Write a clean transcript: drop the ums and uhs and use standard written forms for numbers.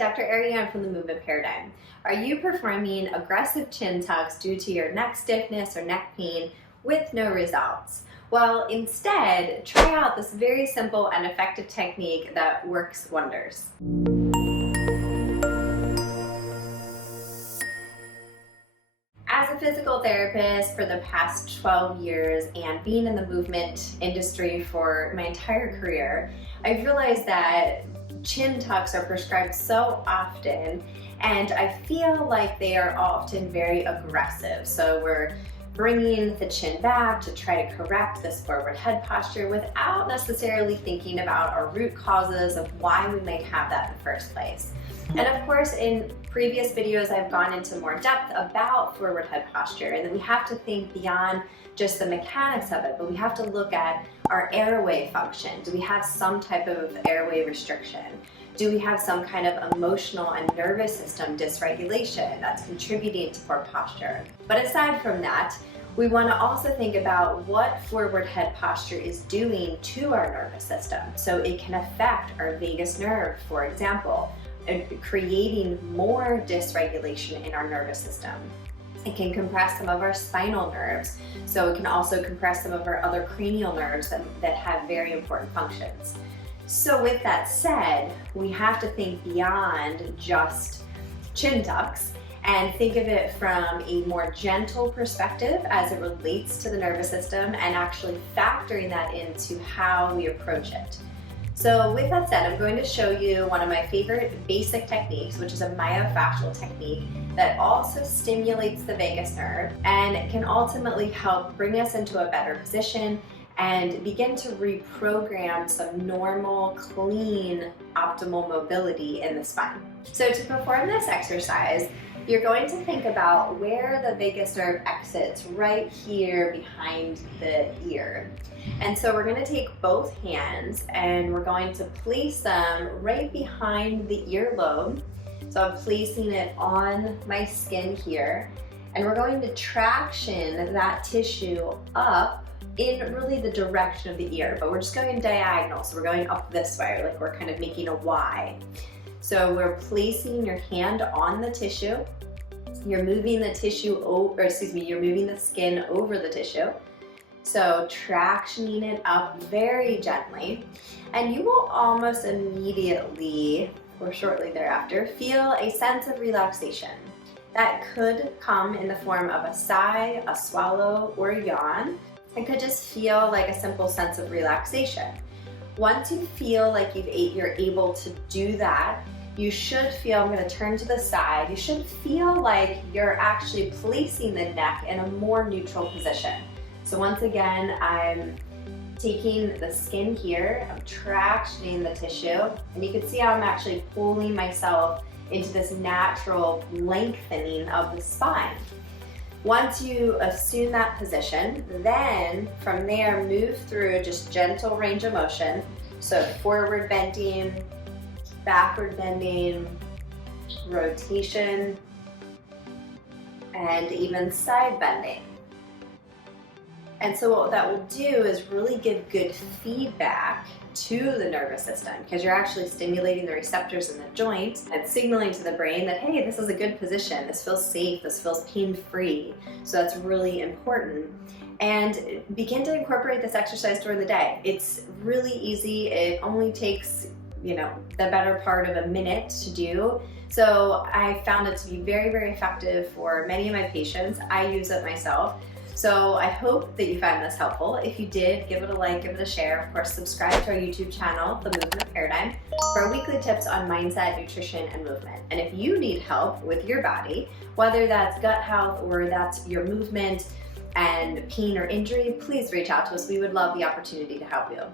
Dr. Ariane from the Movement Paradigm. Are you performing aggressive chin tucks due to your neck stiffness or neck pain with no results? Well, instead, try out this very simple and effective technique that works wonders. As a physical therapist for the past 12 years and being in the movement industry for my entire career, I've realized that chin tucks are prescribed so often, and I feel like they are often very aggressive. So we're bringing the chin back to try to correct this forward head posture without necessarily thinking about our root causes of why we might have that in the first place. And of course, in previous videos, I've gone into more depth about forward head posture, and then we have to think beyond just the mechanics of it, but we have to look at our airway function. Do we have some type of airway restriction? Do we have some kind of emotional and nervous system dysregulation that's contributing to poor posture? But aside from that, we want to also think about what forward head posture is doing to our nervous system. So it can affect our vagus nerve, for example, creating more dysregulation in our nervous system. It can compress some of our spinal nerves, so it can also compress some of our other cranial nerves that have very important functions. So with that said, we have to think beyond just chin tucks and think of it from a more gentle perspective as it relates to the nervous system and actually factoring that into how we approach it. So with that said, I'm going to show you one of my favorite basic techniques, which is a myofascial technique that also stimulates the vagus nerve and can ultimately help bring us into a better position and begin to reprogram some normal, clean, optimal mobility in the spine. So to perform this exercise, you're going to think about where the vagus nerve exits right here behind the ear. And so we're going to take both hands and we're going to place them right behind the earlobe. So I'm placing it on my skin here, and we're going to traction that tissue up in really the direction of the ear, but we're just going diagonal. So we're going up this way, like we're kind of making a Y. So we're placing your hand on the tissue. You're moving the tissue over, you're moving the skin over the tissue. So tractioning it up very gently, and you will almost immediately or shortly thereafter feel a sense of relaxation. That could come in the form of a sigh, a swallow, or a yawn. It could just feel like a simple sense of relaxation. Once you feel like you're able to do that, you should feel, I'm going to turn to the side, you should feel like you're actually placing the neck in a more neutral position. So once again, I'm taking the skin here, I'm tractioning the tissue, and you can see how I'm actually pulling myself into this natural lengthening of the spine. Once you assume that position, then from there move through just gentle range of motion. So forward bending, backward bending, rotation, and even side bending. And so what that will do is really give good feedback to the nervous system, because you're actually stimulating the receptors in the joint and signaling to the brain that, hey, this is a good position, this feels safe, this feels pain-free. So that's really important. And begin to incorporate this exercise during the day. It's really easy. It only takes, the better part of a minute to do. So I found it to be very, very effective for many of my patients. I use it myself. So I hope that you found this helpful. If you did, give it a like, give it a share. Of course, subscribe to our YouTube channel, The Movement Paradigm, for our weekly tips on mindset, nutrition, and movement. And if you need help with your body, whether that's gut health or that's your movement and pain or injury, please reach out to us. We would love the opportunity to help you.